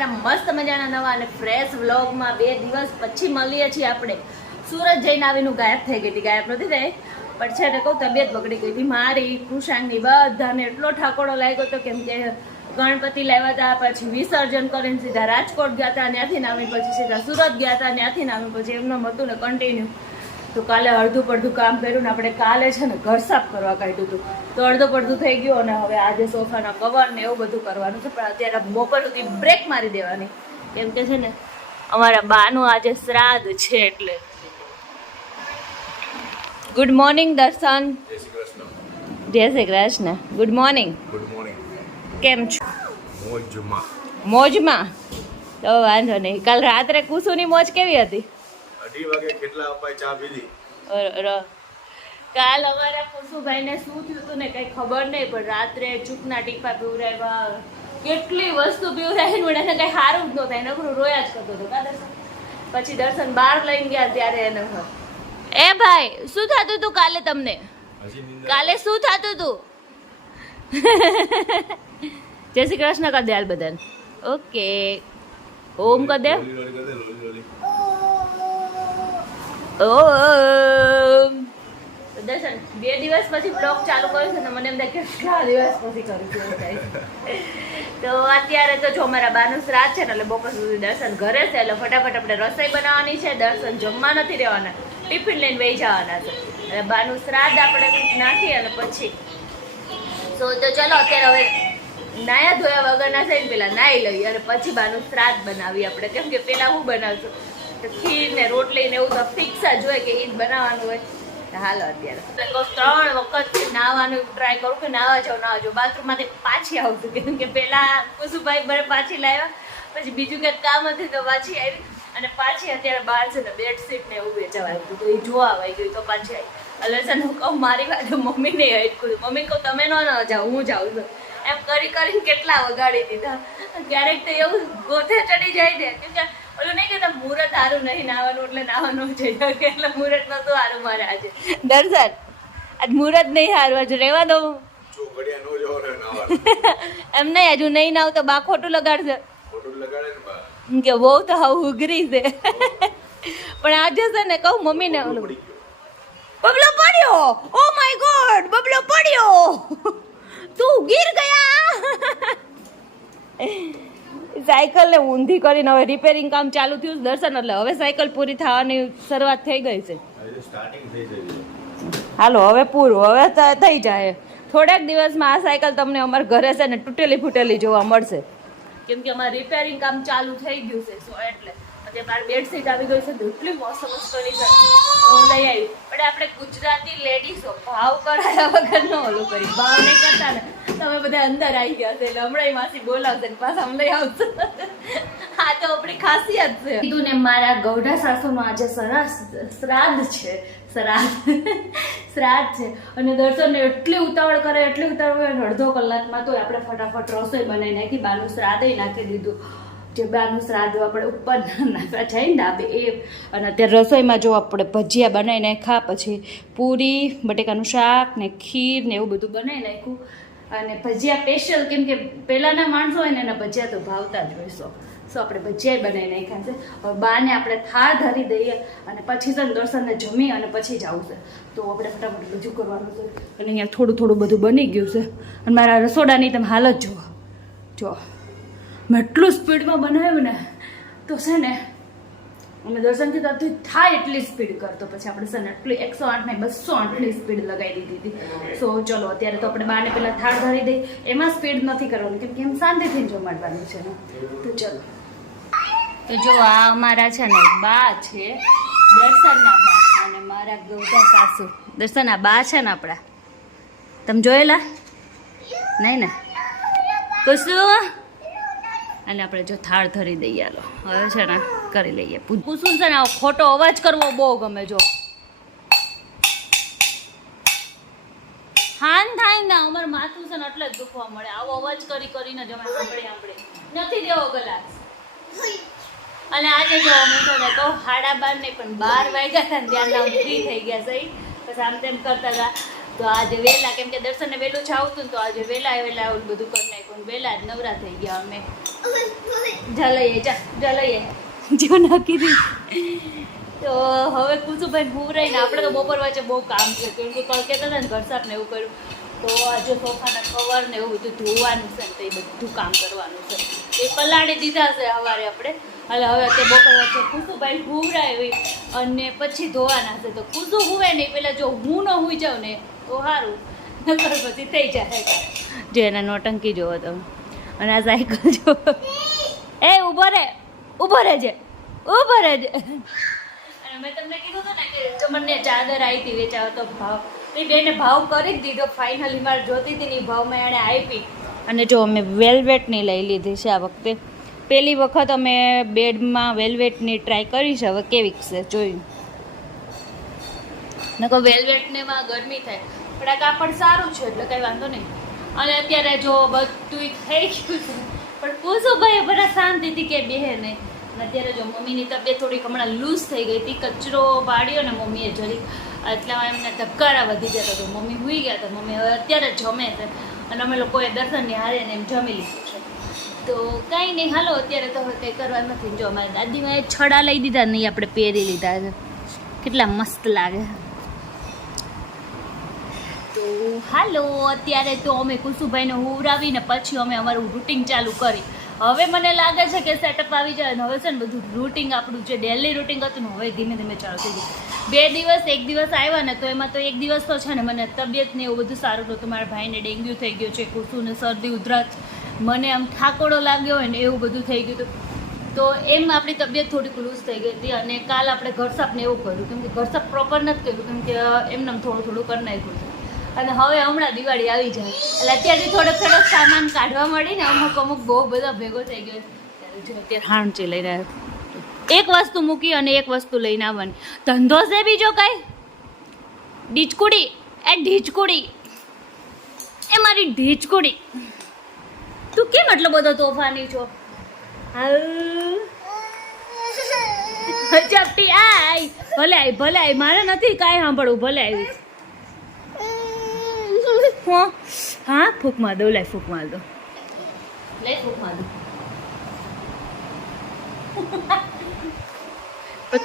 અમારા મસ્ત મજાના નવા અને ફ્રેશ વ્લોગમાં 2 દિવસ પછી મળીએ છીએ આપણે. સુરત જઈને આવીને ગાયબ થઈ ગઈ હતી, ગાયબ નથી થઈ પણ છે ને કહું તબિયત બગડી ગઈ હતી મારી, કૃષાણની, બધાને એટલો ઠાકોડો લાગ્યો હતો કેમ કે ગણપતિ લાવ્યા હતા, પછી વિસર્જન કરીને સીધા રાજકોટ ગયા હતા, ત્યાંથી આવીને પછી સીધા સુરત ગયા હતા, ત્યાંથી આવીને પછી એમનું હતું ને કન્ટિન્યુ. તો કાલે અડધું પડધું કામ કર્યું ને આપણે કાલે છે ને ઘર સાફ કરવા કાઢ્યું હતું તો અડધું પડધું થઈ ગયું અને હવે આજે સોફાના કવર ને એવું બધું કરવાનું છે. પણ અત્યારે બપોર સુધી બ્રેક મારી દેવાની કેમ કે છે ને અમારા બાનું આજે શ્રાદ્ધ છે એટલે. ગુડ મોર્નિંગ દર્શન. જય Shri Krishna. Good morning. Good morning. કેમ છો? મોજમાં. મોજમાં તો વાંધો નહીં. કાલ રાત્રે કુસુની મોજ કેવી હતી? 2:30 વાગે કેટલા અપાય ચા પીધી? કાલ અમારા કુસુભાઈને શું થયું હતું ને કઈ ખબર નહીં પણ રાત્રે ચૂકના ટીપા પીવડાવ્યા, કેટલી વસ્તુ પીવડાવી મને એને કઈ સારું જ ન થાય, નકરું રોયા જ કરતો હતો. પછી દર્શન બહાર લઈને ગયા ત્યારે એને એ ભાઈ શું થતું હતું કાલે તમને? કાલે શું થતું હતું? જય શ્રી કૃષ્ણ કર દે હાલ બધાને. ઓકે ઓમ કર દે. દર્શન 2 દિવસ પછી બ્લોગ ચાલુ કર્યું છે ને મને એમ થાય કેટલા દિવસ પછી કરું છું તો અત્યારે તો જો અમારા બાનું શ્રાદ્ધ છે ને એટલે બપોર સુધી દર્શન ઘરે છે એટલે ફટાફટ આપણે રસોઈ બનાવવાની છે. દર્શન જમવા નથી રહેવાના, ટિફિન લઈને વહી જવાના છે. એટલે બાનું શ્રાદ્ધ આપણે નાખી અને પછી તો ચલો અત્યારે હવે નાયા ધોયા વગરના થઈને પેલા નાહી લઈએ અને પછી બાનું શ્રાદ્ધ બનાવીએ આપણે. કેમ કે પેલા હું બનાવશું તો ખીર ને રોટલી ને એવું તો ફિક્સ જ હોય કે એ જ બનાવવાનું હોય. હાલો અત્યારે 3 વખત નાહવાનું ટ્રાય કરું કે નાહવા જાઉં બાથરૂમમાંથી પાછી આવતું કેમ કે પેલા કુસુભાઈ બરે પાછી લાવ્યા, પછી બીજું કંઈક કામ હતું તો પાછી આવી અને પાછી અત્યારે બહાર છે ને બેડશીટ ને એવું વેચાવા આવ્યું તો એ જોવા આવી ગયું તો પાછી આવી. એટલે છે હું કહું મારી વાત મમ્મીને હેઠ મમ્મી કહું તમે ન જાઓ હું જાઉં છું એમ કરીને કેટલા વગાડી દીધા. ક્યારેક તો એવું ગોથે ચડી જાય ને કેમ કે ઓલું નહીં કે મુહૂર્ત સારું નહીં નાવાનું એટલે નાવાનું જોઈએ એટલે મુહૂર્તમાં તો સારું મારે આજે. દર્શન આજ મુહૂર્ત નહીં સારું આજે રહેવા દઉં એમ નહીં હજુ નહીં નાવ તો બા ખોટું લગાડશે કે બહુ તો હવે ઉઘરી છે પણ આજે છે ને કહું મમ્મીને ઓલું બબલો પડ્યો, ઓ માય ગોડ બબલો પડ્યો, તું ગીર ગયા. સાયકલ ને ઊંધી કરીને હવે રિપેરિંગ કામ ચાલુ થયું દર્શન એટલે હવે સાયકલ પૂરી થવાની શરૂઆત થઈ ગઈ છે. હાલો હવે પૂરું હવે થઈ જાય. થોડાક દિવસમાં આ સાયકલ તમને અમારા ઘરે છે ને તૂટેલી ફૂટેલી જોવા મળશે કેમ કે અમારે રિપેરિંગ કામ ચાલુ થઈ ગયું છે. સો એટલે અત્યારે મારી બેડશીટ આવી ગઈ છે એટલી મસ્ત કરી છે તો હું લઈ આવી. પણ આપણે ગુજરાતી લેડીઝો ભાવ કરાયા વગર ન ઓલું કરી ભાવ નહીં કરતા ને તમે બધા અંદર આવી ગયા છે એટલે હમણાં માસી બોલાવશે પાછા આમ લઈ આવશે. હા તો આપણી ખાસિયત છે. કીધું ને મારા ગૌઢા સાસુનો આજે શ્રાદ્ધ છે, શ્રાદ્ધ છે અને દર્શનને એટલી ઉતાવળ કરે અડધો કલાકમાં તો આપણે ફટાફટ રસોઈ બનાવી નાખી. બાનું શ્રાદ્ધ નાખી દીધું જે બાનું શ્રાદ્ધ આપણે ઉપર નાખવા જઈને ડાબે એ. અને અત્યારે રસોઈમાં જો આપણે ભજીયા બનાવી નાખ્યા, પછી પૂરી બટેકાનું શાક ને ખીર ને એવું બધું બનાવી નાખ્યું. અને ભજીયા સ્પેશિયલ કેમ કે પહેલાંના માણસો હોય ને એના ભજીયા તો ભાવતા જ હોય. સો આપણે ભજીયા બનાવી નાખ્યા છે. હવે બાને આપણે થાળ ધરી દઈએ અને પછી છે દર્શનને જમી અને પછી જ આવશે તો આપણે ફટાફટ બધું કરવાનું છે. અને અહીંયા થોડું બધું બની ગયું છે અને મારા રસોડાની તમે હાલત જો મેં એટલું સ્પીડમાં બનાવ્યું ને તો છે ને અમે દર્શનથી તો થાય એટલી સ્પીડ કરતો પછી આપણે છે ને એટલી 108 ને 208ની સ્પીડ લગાવી દીધી હતી. સો ચલો અત્યારે તો આપણે બાને પહેલાં થાળ ધરી દઈ, એમાં સ્પીડ નથી કરવાની કેમ કે એમ શાંતિથી જમાડવાનું છે ને. તો ચલો તો જો આ અમારા છે ને બા છે, દર્શનના બા અને મારા ગૌઢા સાસુ. દર્શન આ બા છે ને આપણા તમે જોયેલા નહીં ને કશું. અને આપણે જો થાળ ધરી દઈએ હાલો હવે છે ને કરી લઈએ. કુસુમ છે ને ખોટો અવાજ કરવો બહુ ગમે. જો હાન થાય ને અમારું માથું છે ને એટલે જ દુખવા મળે આવો અવાજ કરીને જ અમે સાંભળે નથી દેવો ગ્લાસ. અને આજે જો અમે તો ને કહું 12:30 નહીં પણ 12 વાગ્યા હતા ને ત્યારના ફ્રી થઈ ગયા સહી. પછી આમ તેમ કરતા હતા તો આજે વહેલા, કેમ કે દર્શનને વહેલું જ આવતું ને, તો આજે વહેલા ઓલું બધું કરી નાખ્યું. વહેલા જ નવરા થઈ ગયા અમે. જા લઈએ, જા લઈએ, જો નાખી દીધી. તો હવે કુસુભાઈ ભૂરાઈને આપણે તો બપોર વચ્ચે બહુ કામ છે, કેમ કે કલ કહેતા હતા ને ઘર સાફ ને એવું કર્યું. તો આજે સોફાના કવર ને એવું બધું ધોવાનું છે ને, તો એ બધું કામ કરવાનું છે. એ પલાળી દીધા છે સવારે આપણે. હવે તે બપોર વચ્ચે કુસુભાઈ ભૂરાવી અને પછી ધોવાના છે. તો કુસુ હુવે નહીં પહેલાં, જો હું ન હુઈ જાઉં ને તો સારું, નકર પછી થઈ જાય. જે એના નોટંકી જોવો તમે, અને આ સાયકલ જો. એ ઊભો રહેજે. અને મેં તમને કીધું હતું ને કે મને ચાદર આવી હતી વેચાવા, તો ભાવ એ બેને ભાવ કરી જ દીધો ફાઇનલી. મારે જોતી હતી ને એ ભાવમાં એણે આપી. અને જો અમે વેલ્વેટની લઈ લીધી છે આ વખતે. પહેલી વખત અમે બેડમાં વેલ્વેટની ટ્રાય કરી છે, હવે કેવી છે જોયું. નકર વેલ્વેટનેમાં ગરમી થાય, પણ આ કાપડ સારું છે એટલે કંઈ વાંધો નહીં. અને અત્યારે જો બધું થઈ ગયું છે, પણ કુસુભાઈ બધા શાંતિથી કે બેહે નહીં. અને અત્યારે જો મમ્મીની તબિયત થોડીક હમણાં લૂઝ થઈ ગઈ હતી, કચરો પાડ્યો ને મમ્મીએ જરીક, એટલામાં એમને ધબકારા વધી ગયા હતા. તો મમ્મી સૂઈ ગયા હતા. મમ્મી હવે અત્યારે જમે છે, અને અમે લોકોએ દર્શનની હારે ને એમ જમી લીધું છે. તો કાંઈ નહીં, હાલો અત્યારે તો હવે કંઈ કરવા નથી. જો અમારી દાદીમાએ છડા લઈ દીધા નહીં, આપણે પહેરી લીધા છે, કેટલા મસ્ત લાગે. તો હાલો અત્યારે તો અમે કુસુભાઈને હુવરાવીને પછી અમે અમારું રૂટિન ચાલુ કરી. હવે મને લાગે છે કે સેટઅપ આવી જાય ને હવે છે ને બધું રૂટિન આપણું જે ડેલી રૂટિન હતું ને હવે ધીમે ધીમે ચાલુ થઈ ગયું. 2 દિવસ 1 દિવસ આવ્યા ને, તો એમાં તો 1 દિવસ તો છે ને મને તબિયત ને એવું બધું સારું નહોતું. મારા ભાઈને ડેન્ગ્યુ થઈ ગયો છે, કુસુને શરદી ઉધરસ, મને આમ થાકોડો લાગ્યો હોય ને એવું બધું થઈ ગયું હતું. તો એમ આપણી તબિયત થોડીક લૂઝ થઈ ગઈ હતી. અને કાલ આપણે ઘર સાફ ને એવું કર્યું, કેમ કે ઘર સાફ પ્રોપર નથી કર્યું, કેમ કે એમને થોડું થોડું કરી નાખ્યું. અને હવે હમણાં દિવાળી આવી જાય એટલે અત્યારથી થોડોક સામાન કાઢવા મળી ને, અમુક બહુ બધા ભેગો થઈ ગયો. અત્યારે હાંચી લઈ રહ્યા, એક વસ્તુ મૂકી અને એક વસ્તુ લઈને આવવાની. ધંધો છે બીજો કાંઈ? ઢીચકુડી એ મારી ઢીચકુડી, તું કેમ એટલો બધો તોફાની છો? ચપટી આય, ભલે આય, મારે નથી કાંઈ સાંભળવું, ભલે આવી. હા ફૂંક માર દો, લઈ ફૂંક માર દો.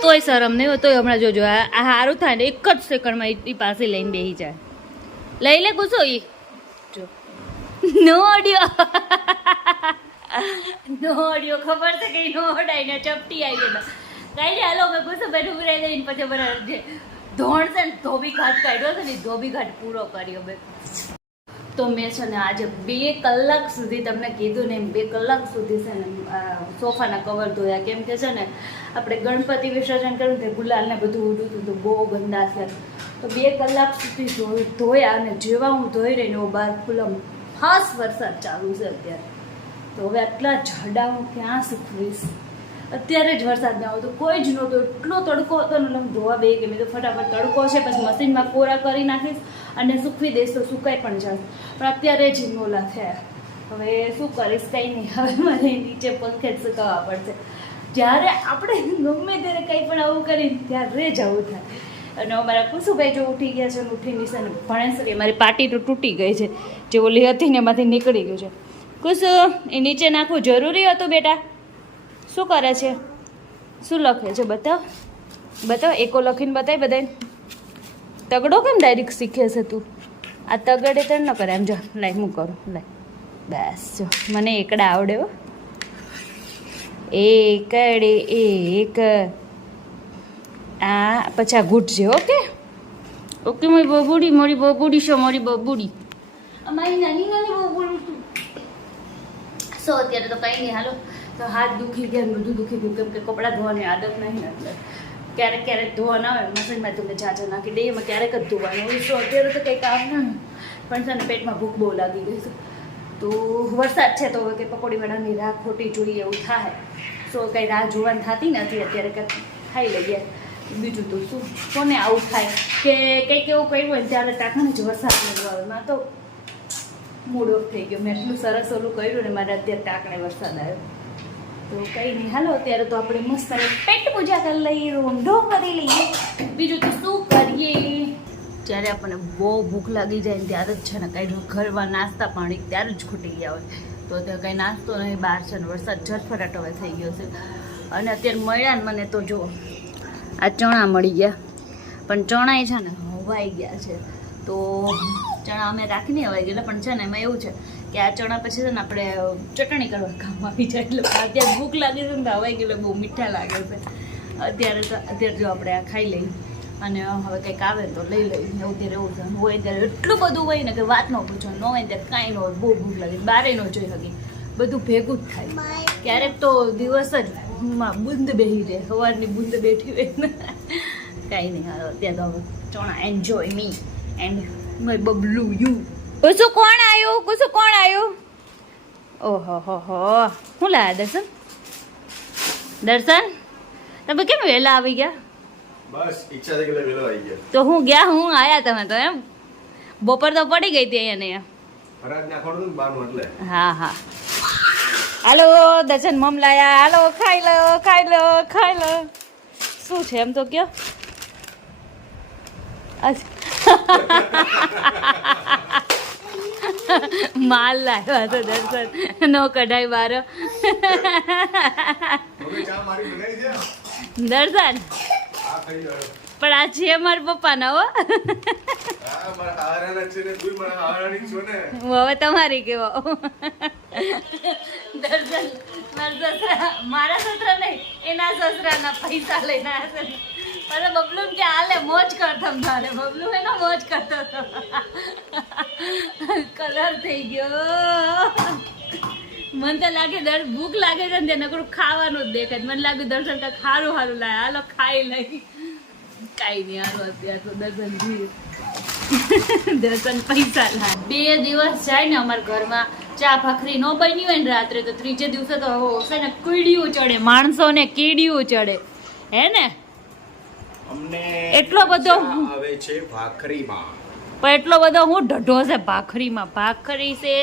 તોય શરમ નહીં હોય, તોય હમણાં જોજો આ સારું થાય ને એક જ સેકન્ડમાં એ પાસે લઈને બેસી જાય. લઈ લે ગુસ્સો ઈ જો. નો ઓડિયો ખબર છે કે નો ઓડાય ને ચપટી આવી ગયો. કઈ ને હાલો મેં ગુસ્સો બેઠું ઉભી રહી દઈને પછી બરાબર જે ધોણ છે ને ધોબી ઘાટ કાઢ્યો છે ને, ધોબી ઘાટ પૂરો કર્યો બે. તો મેં છે ને આજે 2 કલાક સુધી તમને કીધું ને એમ 2 કલાક સુધી છે ને સોફાના કવર ધોયા. કેમ કે છે ને આપણે ગણપતિ વિસર્જન કર્યું તે ગુલાલ ને બધું ઉડ્યું હતું તો બહુ ગંદા થયા. તો 2 કલાક સુધી ધોયા, અને જેવા હું ધોઈ રહી ને એવો બહાર ખુલ્લો ખાસ વરસાદ ચાલુ છે અત્યારે. તો હવે આટલા જાડા હું ક્યાં સૂકવીશ? અત્યારે જ વરસાદ ના આવતો, કોઈ જ નહોતો, એટલો તડકો હતો ને ધોવા બે કે મેં તો ફટાફટ તડકો છે પછી મશીનમાં કોરા કરી નાખીશ અને સૂકવી દઈશ તો સુકાઈ પણ જશે. પણ અત્યારે જ નોલા થયા. હવે શું કરીશ? કંઈ નહીં, હવે મારે નીચે પંખે જ સુકાવવા પડશે. જ્યારે આપણે ગમે ત્યારે કંઈ પણ આવું કરીને ત્યારે જ આવું થાય. અને અમારા કુસુભાઈ જો ઉઠી ગયા છે અને ઉઠીને છે ને ભણે છે કે મારી પાટી તો તૂટી ગઈ છે, જે ઓલી હતી ને એમાંથી નીકળી ગયું છે. કુસુ એ નીચે નાખવું જરૂરી હતું બેટા? શું કરે છે? શું લખે છે? બતાવ એકો લખીને બતાવી બધાને. તગડો કેમ ડાયરેક્ટ શીખે છે તું? આ તગડે તર ન કરે એમ. જો લાઈ હું કરું, લાઈ બસ. જો મને એકડા આવડે હો. એકડે એક આ પછી આ ઘૂંટજે. ઓકે મારી બબુડી છો, મારી બબુડી, અમારી નાની બબુડી. સો અત્યારે તો કંઈ નહીં, હાલો. તો હાથ દુખી ગયા ને બધું દુખી ગયું, કેમ કે કપડાં ધોવાની આદત નહીં. એટલે ક્યારેક ધોવા ના આવે મશીનમાં તમે ચાચા નાખી દઈએ, એમાં ક્યારેક જ ધોવાનું હોય. તો અત્યારે તો કંઈ કામ ના, પણ છે ને પેટમાં ભૂખ બહુ લાગી ગઈ છે. તો વરસાદ છે તો હવે કંઈ પકોડીવાળાની રાહ ખોટી જોઈએ એવું થાય. સો કંઈ રાહ જોવાની થતી નથી અત્યારે, કંઈક ખાઈ લઈએ. બીજું તો શું, કોને આવું થાય કે કંઈક એવું કર્યું હોય ને ત્યારે ટાંકાને જ વરસાદ નહીં આવે. માં તો મૂડ ઓફ થઈ ગયો. મેં એટલું સરસ ઓલું કર્યું ને મારે અત્યારે ટાંકણે વરસાદ આવ્યો. તો કંઈ નહીં, હાલો અત્યારે તો આપણે મસ્ત પેટ પૂજા કરી લઈએ, રોંઢો કરી લઈએ. બીજું તો શું કરીએ? જ્યારે આપણને બહુ ભૂખ લાગી જાય ને ત્યારે જ છે ને કાંઈ ઘરમાં નાસ્તા પાણી ત્યારે જ ખૂટી ગયા હોય. તો ત્યાં કંઈ નાસ્તો નહીં, બહાર છે ને વરસાદ ઝરફરાટ હવે થઈ ગયો છે. અને અત્યારે મળ્યા ને મને તો જો આ ચણા મળી ગયા, પણ ચણા છે ને હવાઈ ગયા છે. તો ચણા અમે રાખીને હવાઈ ગયેલા, પણ છે ને એમાં એવું છે કે આ ચણા પછી છે ને આપણે ચટણી કરવા કામ આવી જાય. એટલે અત્યારે ભૂખ લાગે છે ને હવાઈ ગયેલા બહુ મીઠા લાગે છે. અત્યારે જો આપણે આ ખાઈ લઈએ અને હવે કંઈક આવે તો લઈ લઈએ. એવું ત્યારે એવું છે, હોય ત્યારે એટલું બધું હોય ને કે વાત ન પૂછો, ન હોય ત્યારે કાંઈ ન હોય, બહુ ભૂખ લાગે, બારે ન જોઈ શકી, બધું ભેગું જ થાય. ક્યારેક તો દિવસ જ બુંદ બેસી જાય, સવારની બુંદ બેઠી હોય ને કાંઈ નહીં. હાલો અત્યારે તો હવે ચણા enjoy me and my Bablu you. Kusu કોણ આવ્યું? કુસુ કોણ આવ્યું? ઓહો હો હો, શું લાયા દર્શન? દર્શન તમે કેમ વહેલા આવી ગયા? બસ ઈચ્છા થઈ ગઈ વેલો આવી ગયા. તો હું ગયા, હું આયા, તમે તો એમ બપોર તો પડી ગઈ હતી અહીંયા ને. ફરાજ નાખવાનું ને બાનું એટલે. હા હા, હાલો દર્શન મમ લાયા, હાલો ખાઈ લો ખાઈ લો ખાઈ લો. શું છે એમ તો કયો? માલ લાવ્યા તો દર્શન, નો કઢાઈ બારો. દર્શન પણ આ છે મારા પપ્પાના હો. હવે તમારી કેવો? દર્શન મારા સસરા નહીં, એના સસરાના પૈસા લઈને આવ્યા છે. અરે બબલુ કે હાલે મોજ કરતો તારે, બબલુ એનો મોજ કરતો હતો. કલર થઈ ગયો. મને તો લાગે ભૂખ લાગે છે ને નકરું ખાવાનું જ દેખાય. મને લાગ્યું દર્શન કાંઈક સારું સારું લાગે, હાલો ખાઈ લઈ. કાંઈ નહીં, હાલો અત્યારે તો દર્શન જોઈએ. દર્શન પૈસા લાગે. 2 દિવસ જાય ને અમારા ઘરમાં ચા ભાખરી ન બની હોય ને રાત્રે, તો ત્રીજે દિવસે તો છે ને કીડિયું ચડે, માણસોને કીડિયું ચડે, હે ને? અમને એટલો બધો આવે છે ભાખરીમાં, પણ એટલો બધો હું ઢઢો છે ભાખરીમાં. ભાખરી છે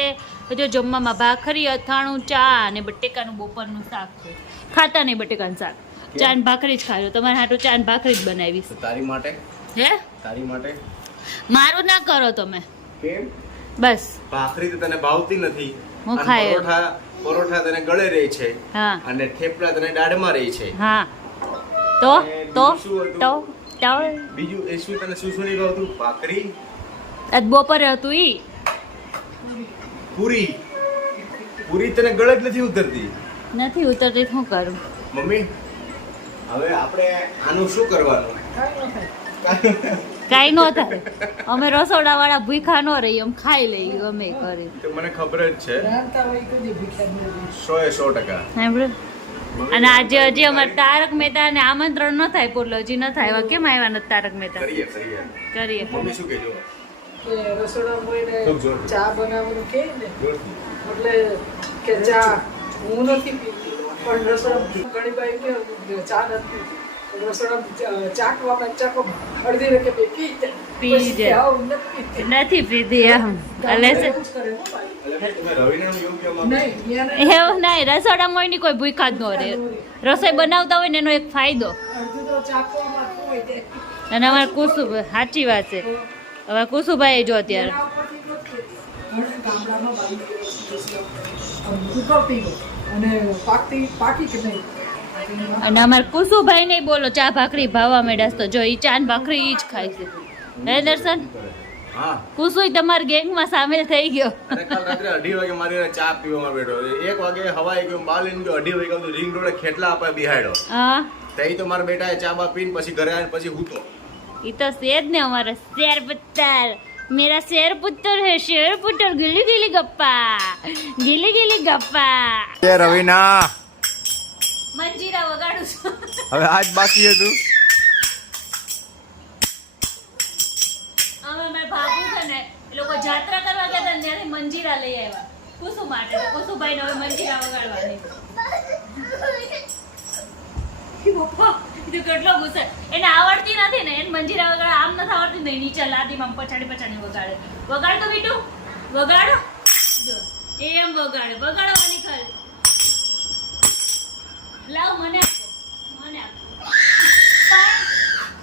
જો જમવામાં, ભાખરી, અથાણું, ચા અને બટેકાનું બપોરનું શાક છે. ખાતા નહીં બટેકાનું શાક, ચા ને ભાખરી જ ખાજો. તમારે હાટું ચા ને ભાખરી જ બનાવીશ. તારી માટે. હે તારી માટે મારું ના કરો તમે. કેમ? બસ ભાખરી તો તને ભાવતી નથી, હું અને ખાય. પરોઠા તને ગળે રહે છે, હા અને થેપલા તને દાઢમાં રહે છે. હા તો તો તો બીજું એ શું તને શું નહીં ભાવતું? ભાખરી, આજ બપોરે હતું ઈ પૂરી. પૂરી તને ગળે જ નથી ઉતરતી. નથી ઉતરતી, શું કરું મમ્મી? હવે આપણે આનું શું કરવાનું? કાંઈ નો થાય, અમે રસોડા વાળા ભૂખા નો રહી, અમે ખાઈ લઈએ ગમે કરી. તો મને ખબર જ છે 100% સાંભળ્યું? અને આજે હજી અમારે તારક મહેતા ને આમંત્રણ ન થાય, પોલો હજી ન થાય. હવે કેમ આવ્યા નથી તારક મહેતા? કરીએ મમ્મી શું કહેજો? ચા બનાવવાનું કે ને એટલે કે ચા હું નથી પીતી, પણ રસોડા ઘણી બાઈ કે ચા નથી પીતી. રસોડા ચાકવામાં ચાકો અડધી રકે પી જાય, નથી પીધી એમ. એટલે છે એવું નહીં, રસોડામાં ની કોઈ ભૂખા જ ન રહે. રસોઈ બનાવતા હોય ને એનો એક ફાયદો. અને અમારે કુસુભાઈ, સાચી વાત છે. હવે કુસુભાઈ જો અત્યારે અને અમારે કુસુભાઈ નહીં બોલો ચા ભાખરી ભાવવા મેળાસ, તો જો ઈ ચા ને ભાખરી ઈ જ ખાય છે. હે દર્શન? હા, કુસુય તમારા ગેંગમાં સામેલ થઈ ગયો. અને કાલ રાત્રે 2:30 વાગે મારી હારે ચા પીવામાં બેઠો. 1 વાગે હવાઈ ગયો, બાલીને ગયો, 2:30 વાગે તો રિંગ રોડે ખેટલા આપે બિહાડ્યો. હા, તઈ તો મારા બેટાએ ચા બા પીને પછી ઘરે આવીને પછી હૂતો. ઈ તો શેર ને અમારા શેર પુત્ર, મેરા શેર પુત્ર હે, શેર પુત્ર. ગીલી ગીલી ગપ્પા, ગીલી ગીલી ગપ્પા. એ રવિના મંજીરા વગાડું છું. હવે આજ બાકી હતું. અમે મેં ભાગું છે ને એ લોકો જાત્રા કરવા ગયા હતા ને ત્યાંથી મંજીરા લઈ આવ્યા કુસુ માટે. કુસુભાઈ ને હવે મંજીરા વગાડવાની. પપ્પા એ તો કેટલો ગુસ્સે, એને આવડતી નથી ને, એને મંજીરા વગાડ આમ નથી આવડતી ને, નીચે લાદીમાં પછાડી પછાડી વગાડે. વગાડ તો બીટુ, વગાડો. જો એમ વગાડે, વગાડવાની ખાલી. લાવ મને આપો, મને આપો.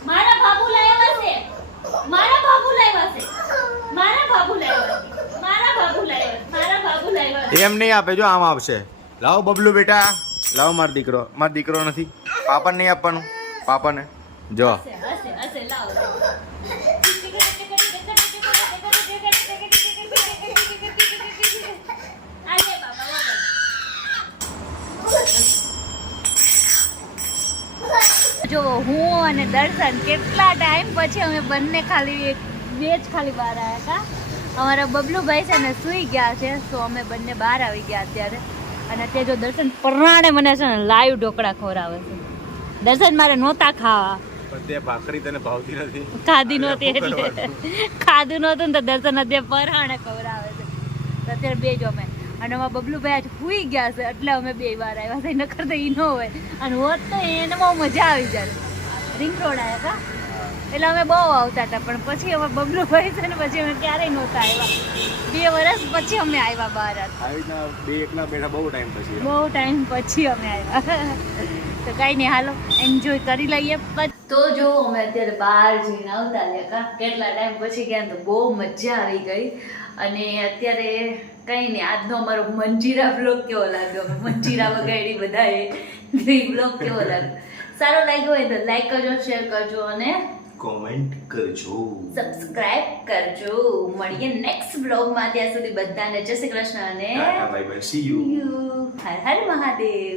મારા બાબુ લાવ્યા છે, મારા બાબુ એમ નહીં આપે, જો આમ આપશે. લાવો બબલુ બેટા, લાવો મારો દીકરો નથી. પાપાને નહીં આપવાનું, પાપાને જો. હસે લાવો. જો હું અને દર્શન કેટલા ટાઈમ પછી અમે બંને ખાલી બે જ ખાલી બહાર આવ્યા હતા. અમારા બબલુભાઈ છે ને સૂઈ ગયા છે, તો અમે બંને બહાર આવી ગયા અત્યારે. અને અત્યારે જો દર્શન પરાણે મને છે ને લાઈવ ઢોકળા ખવડાવે છે. દર્શન મારે નહોતા ખાવા, તે ભાખરી તને ભાવતી નથી, ખાધી નહોતી એટલે ખાધું નહોતું ને તો દર્શન અત્યારે પરાણે ખવડાવે છે. તો અત્યારે બે જ અમે અને અમારા બબલુભાઈ આજ સૂઈ ગયા છે એટલે અમે બે વાર આવ્યા છે. નકર તો ઈ ન હોય અને હોત તો એને બહુ મજા આવી જાય. રિંગ રોડ આવ્યા કા એટલે અમે બહુ આવતા હતા, પણ પછી અમે બબલુભાઈ છે ને પછી અમે ક્યારેય નહોતા આવ્યા. 2 વર્ષ પછી અમે આવ્યા બહાર. આવી રીતના બે એકલા બેઠા બહુ ટાઈમ પછી. બહુ ટાઈમ પછી અમે આવ્યા. તો કઈ નહીં, હાલો એન્જોય કરી લઈએ. તો જો અમે અત્યારે બહાર જઈને આવતા રહ્યા, કેટલા ટાઈમ પછી ગયા તો બહુ મજા આવી ગઈ. અને અત્યારે કઈ નહીં, આજનો અમારો મંજીરા બ્લોગ કેવો લાગ્યો, મંજીરા વગાડી બધાએ, બ્લોગ કેવો લાગ્યો, સારો લાગ્યો હોય તો લાઈક કરજો, શેર કરજો અને કોમેન્ટ કરજો, સબસ્ક્રાઇબ કરજો. મળીએ નેક્સ્ટ બ્લોગમાં. ત્યાં સુધી બધાને જય શ્રી કૃષ્ણ અને bye bye, C you. Har Har Mahadev.